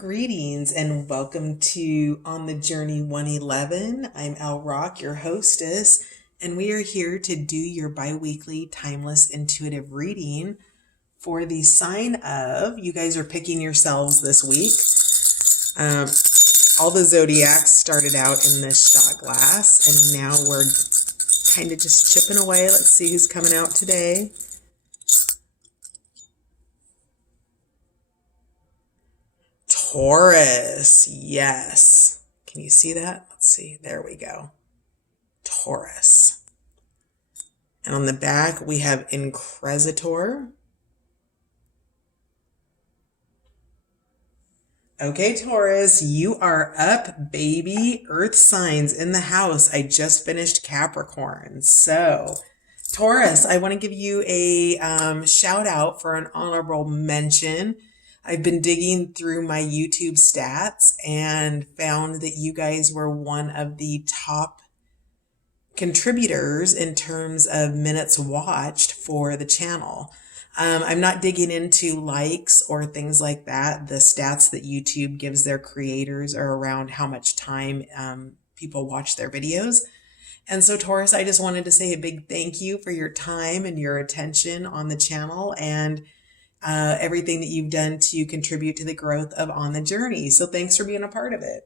Greetings and welcome to On the Journey 111. I'm Elle Rock, your hostess, and we are here to do your bi-weekly timeless intuitive reading for the sign of, you guys are picking yourselves this week. All the zodiacs started out in this shot glass, and now we're kind of just chipping away. Let's see who's coming out today. Taurus, yes. Can you see that? Let's see. There we go. Taurus. And on the back, we have Incresitor. Okay, Taurus, you are up, baby. Earth signs in the house. I just finished Capricorn. So, Taurus, I want to give you a shout out for an honorable mention. I've been digging through my YouTube stats and found that you guys were one of the top contributors in terms of minutes watched for the channel. I'm not digging into likes or things like that. The stats that YouTube gives their creators are around how much time people watch their videos. And so, Taurus, I just wanted to say a big thank you for your time and your attention on the channel and everything that you've done to contribute to the growth of On the Journey. So thanks for being a part of it.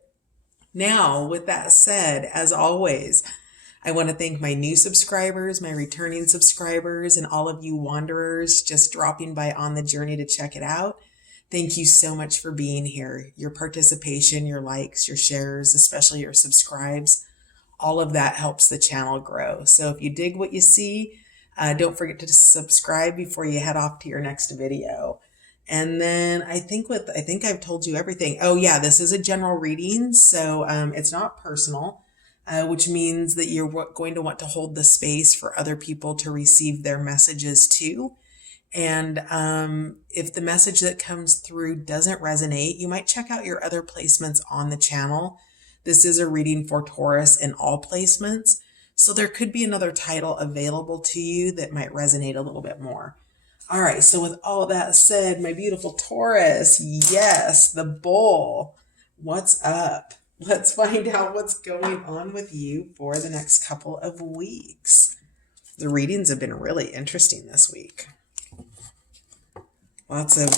Now, with that said, as always, I want to thank my new subscribers, my returning subscribers, and all of you wanderers just dropping by On the Journey to check it out. Thank you so much for being here. Your participation, your likes, your shares, especially your subscribes, all of that helps the channel grow. So if you dig what you see, don't forget to subscribe before you head off to your next video. And then I think I've told you everything. Oh yeah, this is a general reading, so it's not personal, which means that you're going to want to hold the space for other people to receive their messages too. And if the message that comes through doesn't resonate, you might check out your other placements on the channel. This is a reading for Taurus in all placements. So there could be another title available to you that might resonate a little bit more. All right, so with all that said, my beautiful Taurus, yes, the bull, what's up? Let's find out what's going on with you for the next couple of weeks. The readings have been really interesting this week. Lots of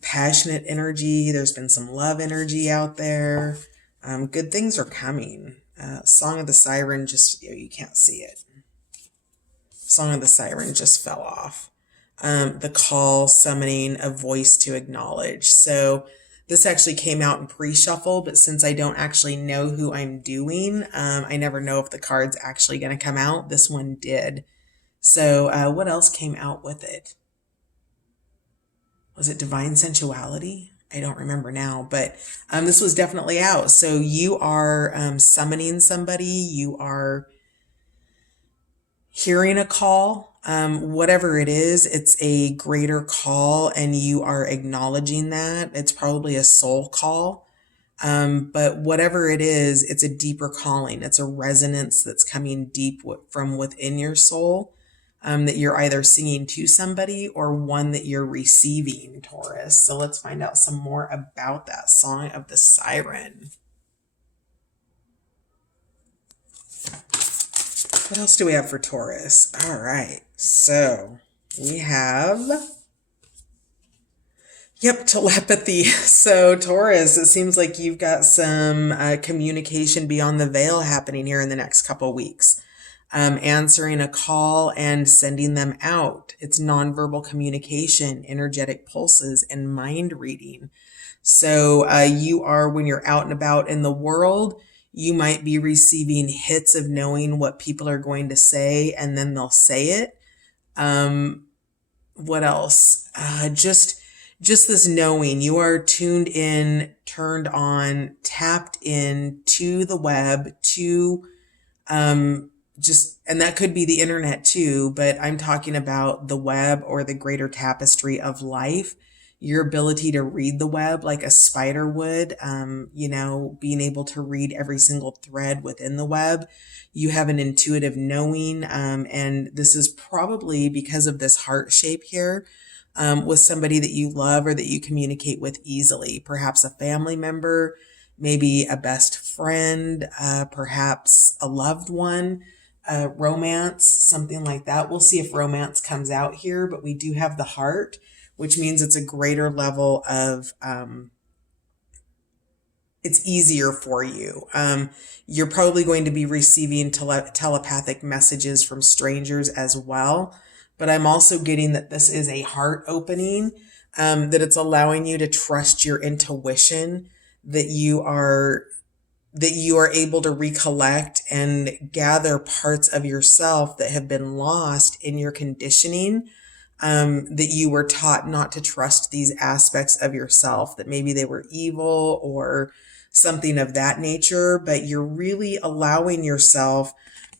passionate energy. There's been some love energy out there. Good things are coming. Song of the Siren you can't see it. Song of the Siren just fell off. The call summoning a voice to acknowledge. So this actually came out in pre-shuffle, but since I don't actually know who I'm doing, I never know if the card's actually going to come out. This one did. So what else came out with it? Was it Divine Sensuality? I don't remember now, but this was definitely out. So you are summoning somebody. You are hearing a call. Whatever it is, it's a greater call, and you are acknowledging that. It's probably a soul call. But whatever it is, it's a deeper calling. It's a resonance that's coming deep from within your soul. That you're either singing to somebody or one that you're receiving, Taurus. So let's find out some more about that Song of the Siren. What else do we have for Taurus? All right, so we have, telepathy. So Taurus, it seems like you've got some communication beyond the veil happening here in the next couple weeks. Answering a call and sending them out. It's nonverbal communication, energetic pulses, and mind reading. So you are, when you're out and about in the world, you might be receiving hits of knowing what people are going to say, and then they'll say it. What else? Just this knowing. You are tuned in, turned on, tapped in to the web, to and that could be the internet too, but I'm talking about the web or the greater tapestry of life. Your ability to read the web like a spider would, being able to read every single thread within the web. You have an intuitive knowing, and this is probably because of this heart shape here. with somebody that you love or that you communicate with easily, perhaps a family member, maybe a best friend, perhaps a loved one, romance, something like that. We'll see if romance comes out here, but we do have the heart, which means it's a greater level of, it's easier for you. You're probably going to be receiving telepathic messages from strangers as well. But I'm also getting that this is a heart opening, that it's allowing you to trust your intuition, that you are able to recollect and gather parts of yourself that have been lost in your conditioning, that you were taught not to trust these aspects of yourself, that maybe they were evil or something of that nature, but you're really allowing yourself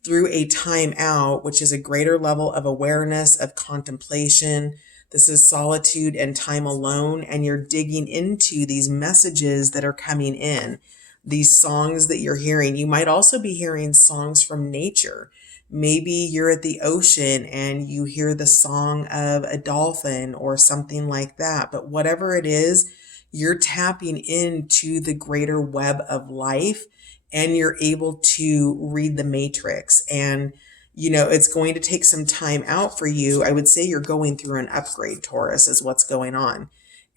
through a time out, which is a greater level of awareness, of contemplation. This is solitude and time alone, and you're digging into these messages that are coming in, these songs that you're hearing. You might also be hearing songs from nature. Maybe you're at the ocean and you hear the song of a dolphin or something like that. But whatever it is, you're tapping into the greater web of life, and you're able to read the matrix. And, it's going to take some time out for you. I would say you're going through an upgrade, Taurus, is what's going on.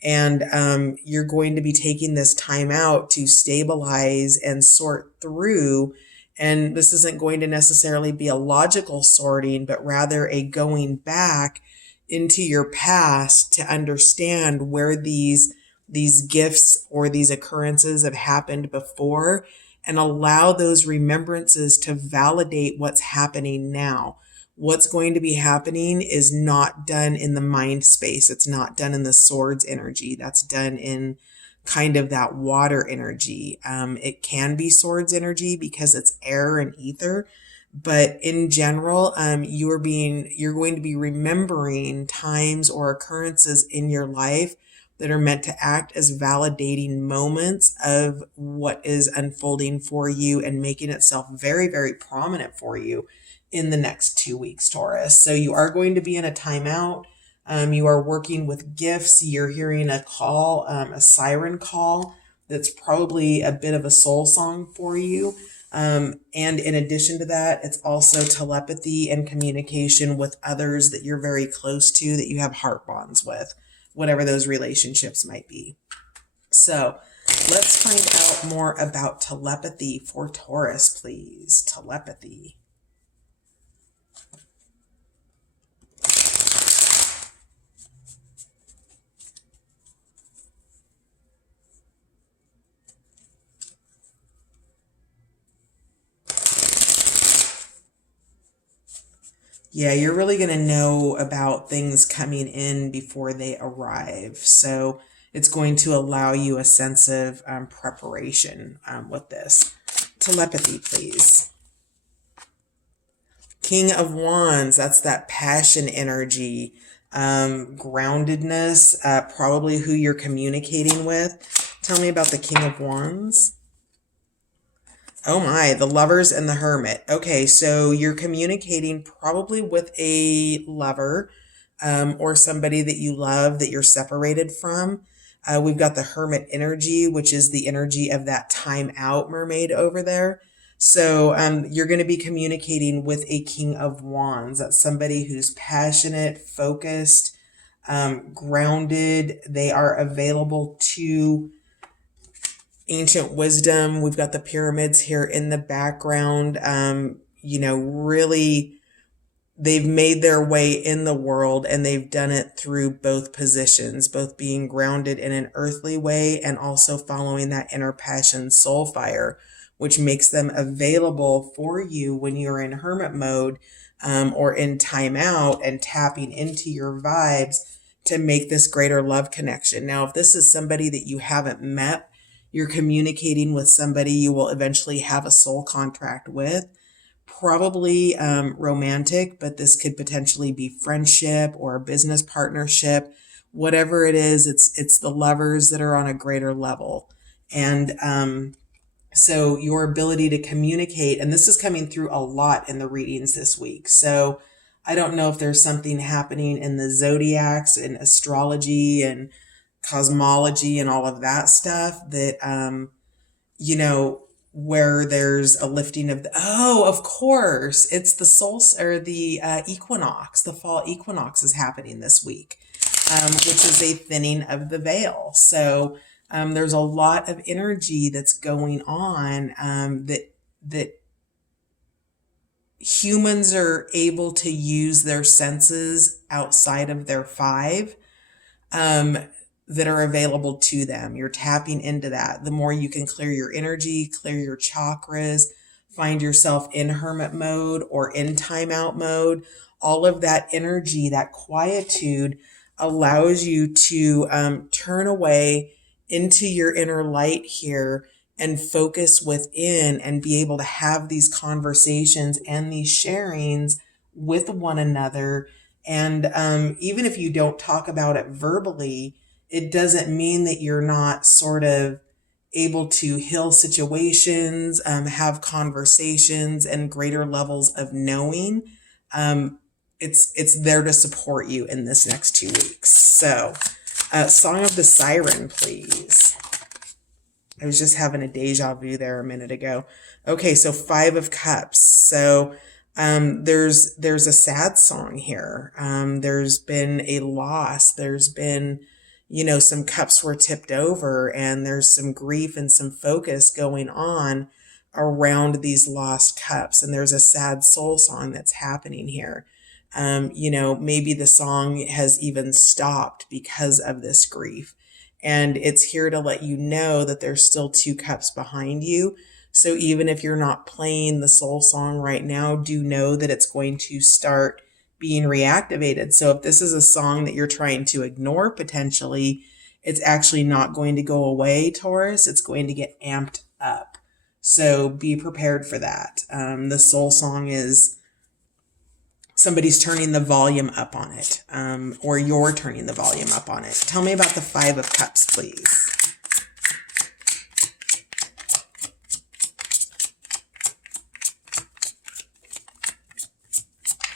And you're going to be taking this time out to stabilize and sort through. And this isn't going to necessarily be a logical sorting, but rather a going back into your past to understand where these gifts or these occurrences have happened before, and allow those remembrances to validate what's happening now. What's going to be happening is not done in the mind space. It's not done in the swords energy. That's done in kind of that water energy. It can be swords energy because it's air and ether. But in general, you're going to be remembering times or occurrences in your life that are meant to act as validating moments of what is unfolding for you and making itself very, very prominent for you in the next 2 weeks, Taurus. So you are going to be in a timeout. You are working with gifts. You're hearing a call, a siren call that's probably a bit of a soul song for you. And in addition to that, it's also telepathy and communication with others that you're very close to, that you have heart bonds with, whatever those relationships might be. So let's find out more about telepathy for Taurus, please. Telepathy. Yeah, you're really going to know about things coming in before they arrive. So it's going to allow you a sense of preparation with this. Telepathy, please. King of Wands, that's that passion energy, groundedness, probably who you're communicating with. Tell me about the King of Wands. Oh my, the Lovers and the Hermit. Okay, so you're communicating probably with a lover, or somebody that you love that you're separated from. We've got the Hermit energy, which is the energy of that time out mermaid over there. So you're going to be communicating with a King of Wands. That's somebody who's passionate, focused, grounded. They are available to ancient wisdom. We've got the pyramids here in the background. Really, they've made their way in the world, and they've done it through both positions, both being grounded in an earthly way and also following that inner passion soul fire, which makes them available for you when you're in hermit mode, or in time out, and tapping into your vibes to make this greater love connection. Now, if this is somebody that you haven't met, you're communicating with somebody you will eventually have a soul contract with, probably romantic, but this could potentially be friendship or a business partnership. Whatever it is, it's the lovers that are on a greater level. And so your ability to communicate, and this is coming through a lot in the readings this week. So I don't know if there's something happening in the zodiacs and astrology and cosmology and all of that stuff that, you know, where there's a lifting of the, oh, of course, it's the or the equinox. The fall equinox is happening this week, which is a thinning of the veil. So there's a lot of energy that's going on, that humans are able to use their senses outside of their five, um, that are available to them. You're tapping into that. The more you can clear your energy, clear your chakras, find yourself in hermit mode or in timeout mode, all of that energy, that quietude allows you to turn away into your inner light here and focus within and be able to have these conversations and these sharings with one another. And even if you don't talk about it verbally, it doesn't mean that you're not sort of able to heal situations, have conversations, and greater levels of knowing. Um, it's there to support you in this next 2 weeks. So, Song of the Siren, please. I was just having a deja vu there a minute ago. Okay, so Five of Cups. So there's a sad song here. There's been a loss. There's been, some cups were tipped over, and there's some grief and some focus going on around these lost cups. And there's a sad soul song that's happening here. Maybe the song has even stopped because of this grief. And it's here to let you know that there's still 2 cups behind you. So even if you're not playing the soul song right now, do know that it's going to start being reactivated. So if this is a song that you're trying to ignore potentially, it's actually not going to go away, Taurus. It's going to get amped up. So be prepared for that. The soul song is somebody's turning the volume up on it, or you're turning the volume up on it. Tell me about the Five of Cups, please.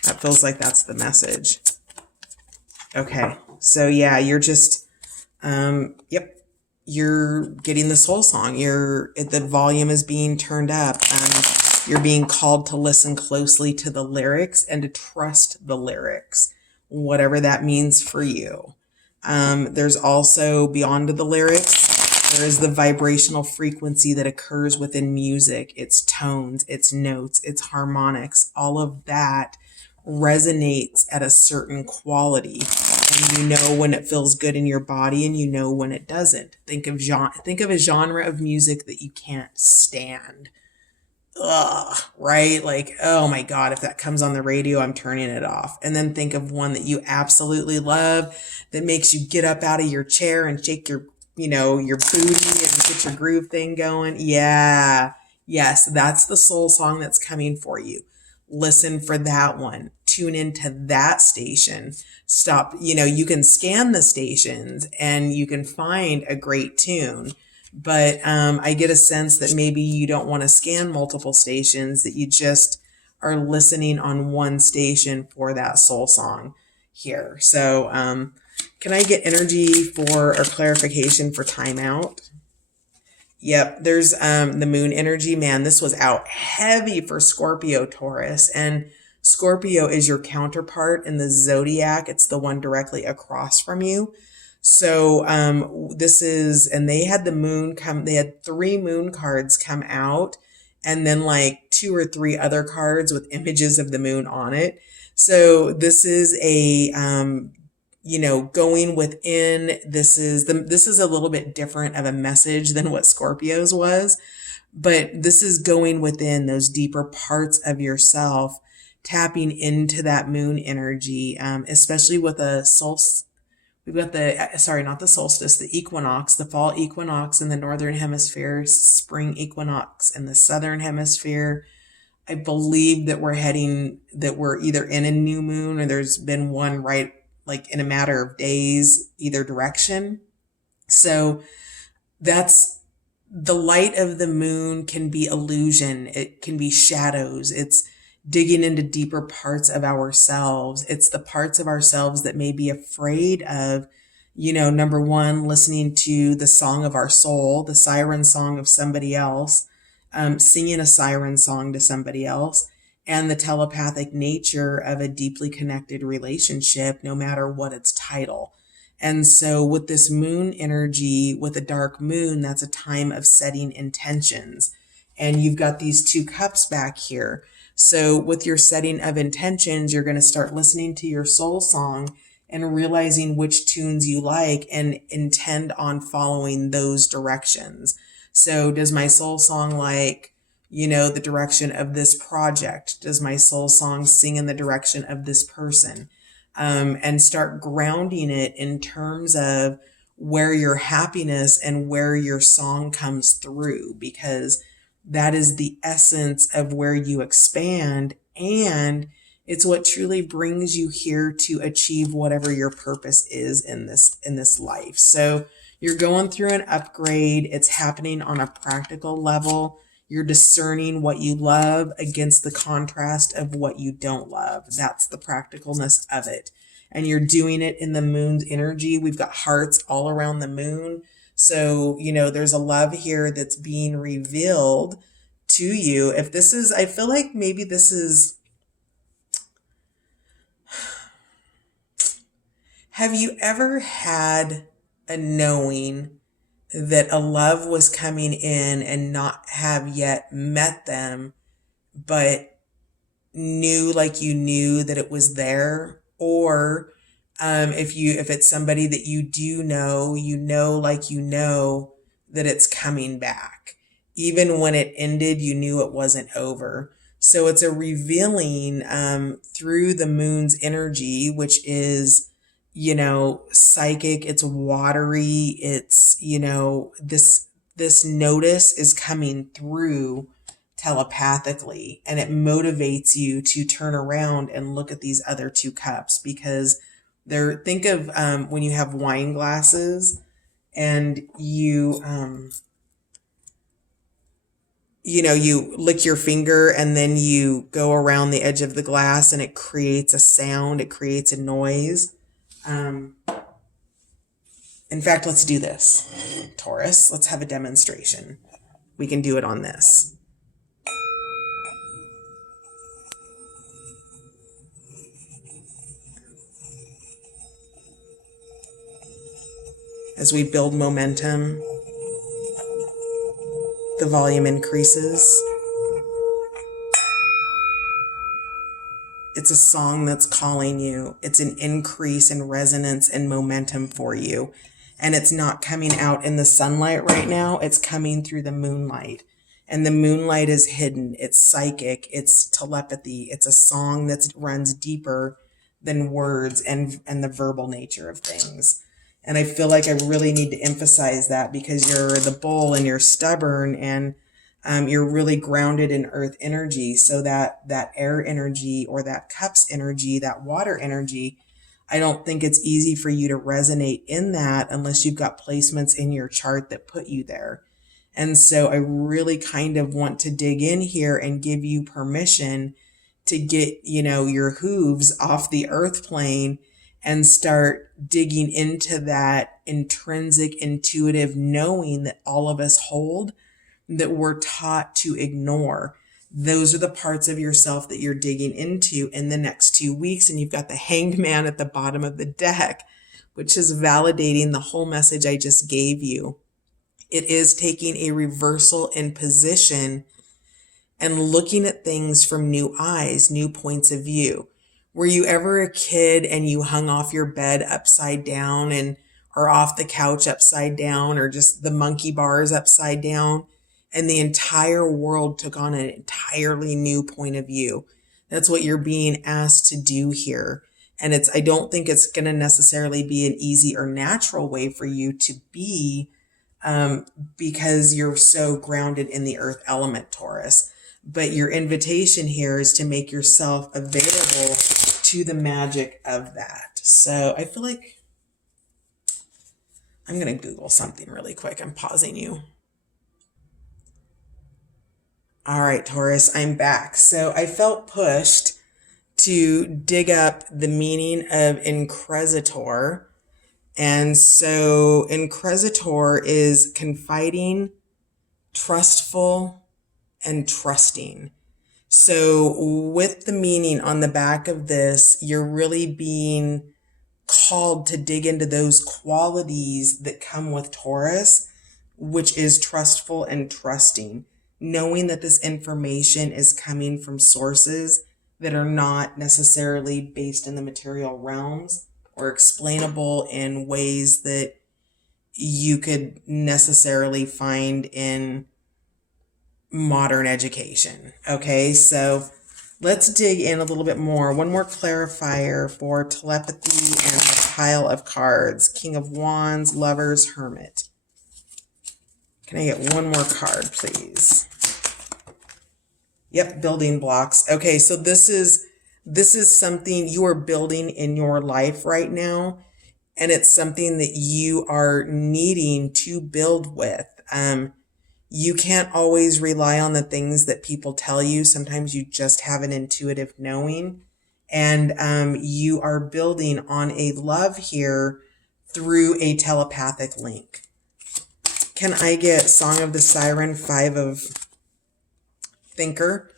That feels like that's the message. Okay, so yeah, you're just, you're getting the soul song. The volume is being turned up. You're being called to listen closely to the lyrics and to trust the lyrics, whatever that means for you. There's also, beyond the lyrics, there is the vibrational frequency that occurs within music, its tones, its notes, its harmonics. All of that resonates at a certain quality. And you know when it feels good in your body, and you know when it doesn't. Think of a genre of music that you can't stand. Ugh, right? Like, oh my God, if that comes on the radio, I'm turning it off. And then think of one that you absolutely love that makes you get up out of your chair and shake your booty and get your groove thing going. Yeah. Yes, that's the soul song that's coming for you. Listen for that one. Tune into that station. Stop. You can scan the stations and you can find a great tune. But I get a sense that maybe you don't want to scan multiple stations, that you just are listening on one station for that soul song here. So can I get energy for or clarification for timeout? Yep, there's the moon energy. Man, this was out heavy for Scorpio, Taurus. And Scorpio is your counterpart in the zodiac. It's the one directly across from you. So and they had they had 3 moon cards come out, and then like 2 or 3 other cards with images of the moon on it. So this is a, going within. This is a little bit different of a message than what Scorpio's was, but this is going within those deeper parts of yourself, tapping into that moon energy, especially with a solstice. We've got not the solstice, the equinox, the fall equinox in the northern hemisphere, spring equinox in the southern hemisphere. I believe that we're either in a new moon or there's been one right, like in a matter of days, either direction. So that's the light of the moon can be illusion. It can be shadows. It's digging into deeper parts of ourselves. It's the parts of ourselves that may be afraid of, number one, listening to the song of our soul, the siren song of somebody else, singing a siren song to somebody else, and the telepathic nature of a deeply connected relationship, no matter what its title. And so with this moon energy, with a dark moon, that's a time of setting intentions. And you've got these two cups back here. So with your setting of intentions, you're going to start listening to your soul song and realizing which tunes you like and intend on following those directions. So does my soul song like, the direction of this project? Does my soul song sing in the direction of this person? And start grounding it in terms of where your happiness and where your song comes through, because that is the essence of where you expand, and it's what truly brings you here to achieve whatever your purpose is in this life. So you're going through an upgrade. It's happening on a practical level. You're discerning what you love against the contrast of what you don't love. That's the practicalness of it. And you're doing it in the moon's energy. We've got hearts all around the moon. So, there's a love here that's being revealed to you. If this is, I feel like maybe this is, have you ever had a knowing that a love was coming in and not have yet met them, but knew like you knew that it was there? Or if it's somebody that you do know, like that it's coming back. Even when it ended, you knew it wasn't over. So it's a revealing through the moon's energy, which is, psychic, it's watery, it's, this notice is coming through telepathically, and it motivates you to turn around and look at these other two cups, because think of when you have wine glasses and you you lick your finger and then you go around the edge of the glass and it creates a sound, it creates a noise. In fact, let's do this, Taurus. Let's have a demonstration. We can do it on this. As we build momentum, the volume increases. It's a song that's calling you. It's an increase in resonance and momentum for you. And it's not coming out in the sunlight right now. It's coming through the moonlight. And the moonlight is hidden. It's psychic. It's telepathy. It's a song that runs deeper than words and the verbal nature of things. And I feel like I really need to emphasize that, because you're the bull and you're stubborn, and you're really grounded in earth energy. So that air energy, or that cups energy, that water energy, I don't think it's easy for you to resonate in that unless you've got placements in your chart that put you there. And so I really kind of want to dig in here and give you permission to get, your hooves off the earth plane and start digging into that intrinsic, intuitive knowing that all of us hold, that we're taught to ignore. Those are the parts of yourself that you're digging into in the next 2 weeks. And you've got the Hanged Man at the bottom of the deck, which is validating the whole message I just gave you. It is taking a reversal in position and looking at things from new eyes, new points of view. Were you ever a kid and you hung off your bed upside down or off the couch upside down, or just the monkey bars upside down, and the entire world took on an entirely new point of view? That's what you're being asked to do here. And I don't think it's going to necessarily be an easy or natural way for you to be, because you're so grounded in the earth element, Taurus. But your invitation here is to make yourself available to the magic of that. So I feel like I'm going to Google something really quick. I'm pausing you. All right, Taurus, I'm back. So I felt pushed to dig up the meaning of incresitor. And so incresitor is confiding, trustful, and trusting. So with the meaning on the back of this, you're really being called to dig into those qualities that come with Taurus, which is trustful and trusting, knowing that this information is coming from sources that are not necessarily based in the material realms or explainable in ways that you could necessarily find in modern education. Okay, so let's dig in a little bit more. One more clarifier for telepathy and the pile of cards. King of Wands, Lovers, Hermit. Can I get one more card, please? Yep, building blocks. Okay, so this is something you are building in your life right now, and it's something that you are needing to build with. You can't always rely on the things that people tell you. Sometimes you just have an intuitive knowing, and you are building on a love here through a telepathic link. Can I get Song of the Siren, 5 of Thinker?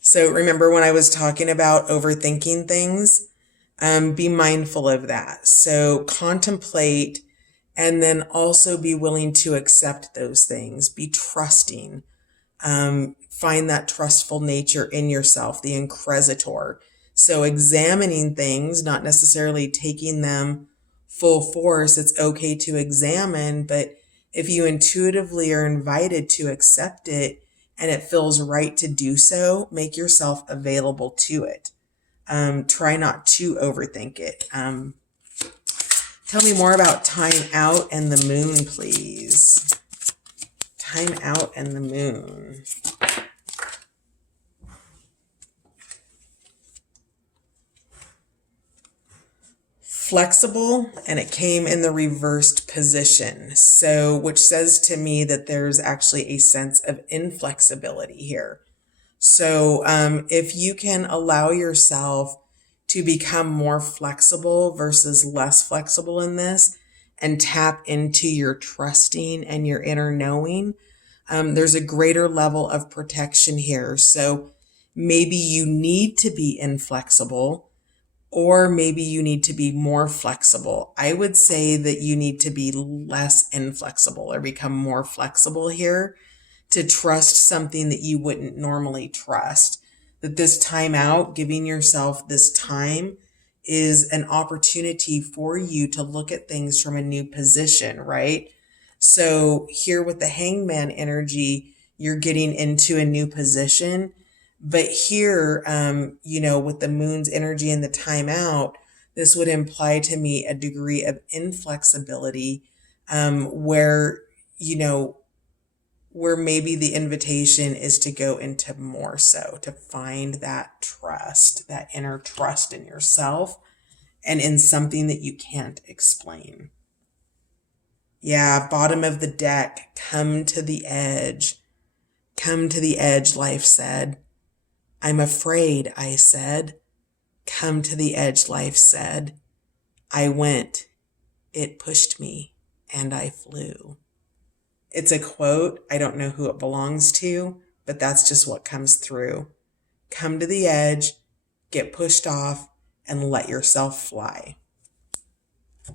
So remember when I was talking about overthinking things? Be mindful of that. So contemplate, and then also be willing to accept those things. Be trusting. Find that trustful nature in yourself, the incresitor. So examining things, not necessarily taking them full force. It's okay to examine, but if you intuitively are invited to accept it and it feels right to do so, make yourself available to it. Try not to overthink it. Tell me more about time out and the moon, please. Time out and the moon. Flexible, and it came in the reversed position. So, which says to me that there's actually a sense of inflexibility here. So, if you can allow yourself to become more flexible versus less flexible in this and tap into your trusting and your inner knowing, there's a greater level of protection here. So maybe you need to be inflexible, or maybe you need to be more flexible. I would say that you need to be less inflexible or become more flexible here to trust something that you wouldn't normally trust. That this time out, giving yourself this time, is an opportunity for you to look at things from a new position, right? So here with the Hangman energy, you're getting into a new position. But here, with the moon's energy and the time out, this would imply to me a degree of inflexibility, where, where maybe the invitation is to go into more so, to find that trust, that inner trust in yourself and in something that you can't explain. Yeah, bottom of the deck, come to the edge. Come to the edge, life said. I'm afraid, I said. Come to the edge, life said. I went. It pushed me, and I flew. It's a quote. I don't know who it belongs to, but that's just what comes through. Come to the edge, get pushed off, and let yourself fly.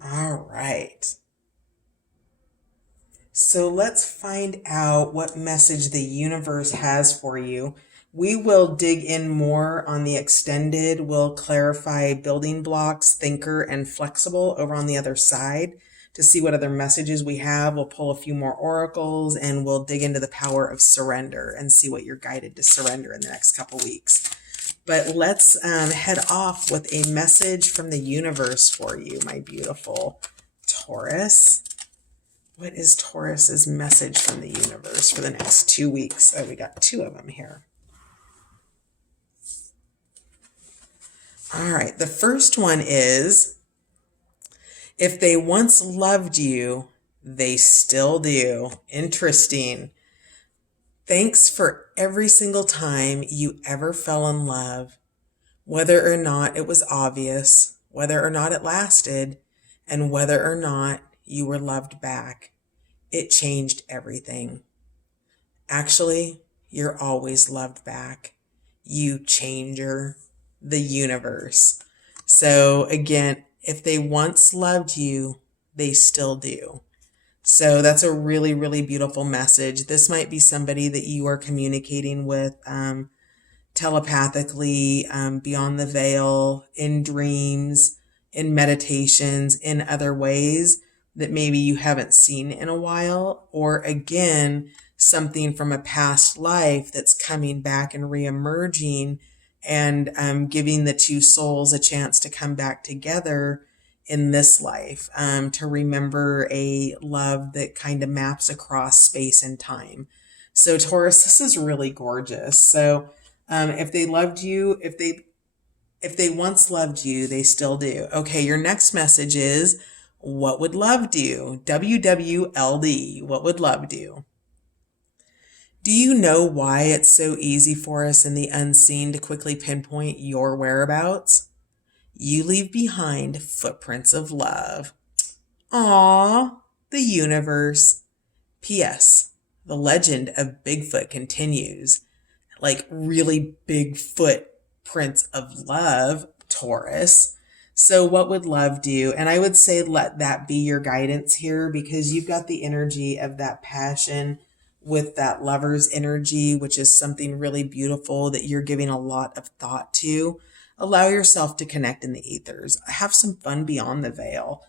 All right. So let's find out what message the universe has for you. We will dig in more on the extended. We'll clarify building blocks, thinker, and flexible over on the other side to see what other messages we have. We'll pull a few more oracles, and we'll dig into the power of surrender and see what you're guided to surrender in the next couple weeks. But let's head off with a message from the universe for you, my beautiful Taurus. What is Taurus's message from the universe for the next 2 weeks? Oh, we got 2 of them here. All right, the first one is, if they once loved you, they still do. Interesting. Thanks for every single time you ever fell in love, whether or not it was obvious, whether or not it lasted, and whether or not you were loved back. It changed everything. Actually, you're always loved back. You changer, the universe. So again, if they once loved you, they still do. So that's a really, really beautiful message. This might be somebody that you are communicating with telepathically, beyond the veil, in dreams, in meditations, in other ways that maybe you haven't seen in a while, or again, something from a past life that's coming back and reemerging and giving the two souls a chance to come back together in this life, to remember a love that kind of maps across space and time. So Taurus, this is really gorgeous. So if they loved you, if they once loved you, they still do. Okay, your next message is, what would love do? WWLD, what would love do? Do you know why it's so easy for us in the unseen to quickly pinpoint your whereabouts? You leave behind footprints of love. Aww, the universe. P.S. The legend of Bigfoot continues. Like really big footprints of love, Taurus. So what would love do? And I would say let that be your guidance here, because you've got the energy of that passion with that lover's energy, which is something really beautiful that you're giving a lot of thought to. Allow yourself to connect in the ethers. Have some fun beyond the veil.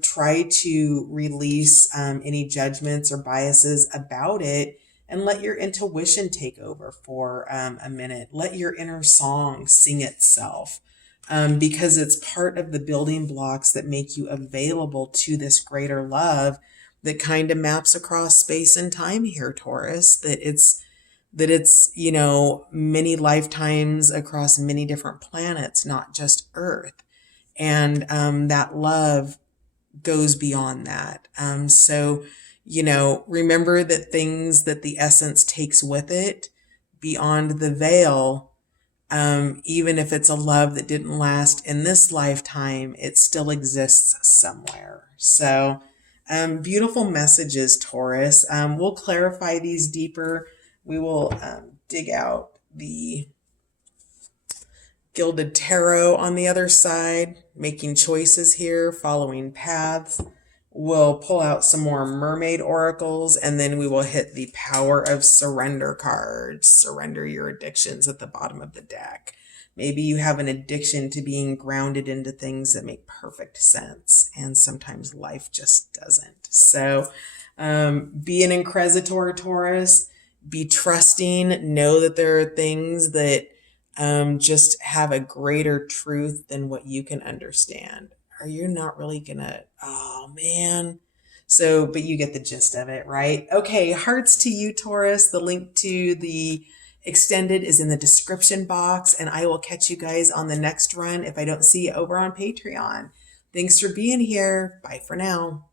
Try to release any judgments or biases about it, and let your intuition take over for a minute. Let your inner song sing itself, because it's part of the building blocks that make you available to this greater love that kind of maps across space and time here, Taurus. That it's, you know, many lifetimes across many different planets, not just Earth. And that love goes beyond that. So, you know, remember that things that the essence takes with it beyond the veil, even if it's a love that didn't last in this lifetime, it still exists somewhere. So, beautiful messages, Taurus. We'll clarify these deeper. We will dig out the Gilded Tarot on the other side, making choices here, following paths. We'll pull out some more mermaid oracles, and then we will hit the Power of Surrender card. Surrender your addictions at the bottom of the deck. Maybe you have an addiction to being grounded into things that make perfect sense, and sometimes life just doesn't. So be an inquisitor, Taurus. Be trusting. Know that there are things that just have a greater truth than what you can understand. Are you not really gonna, oh man. So, but you get the gist of it, right? Okay, hearts to you, Taurus. The link to the extended is in the description box, and I will catch you guys on the next run if I don't see you over on Patreon. Thanks for being here. Bye for now.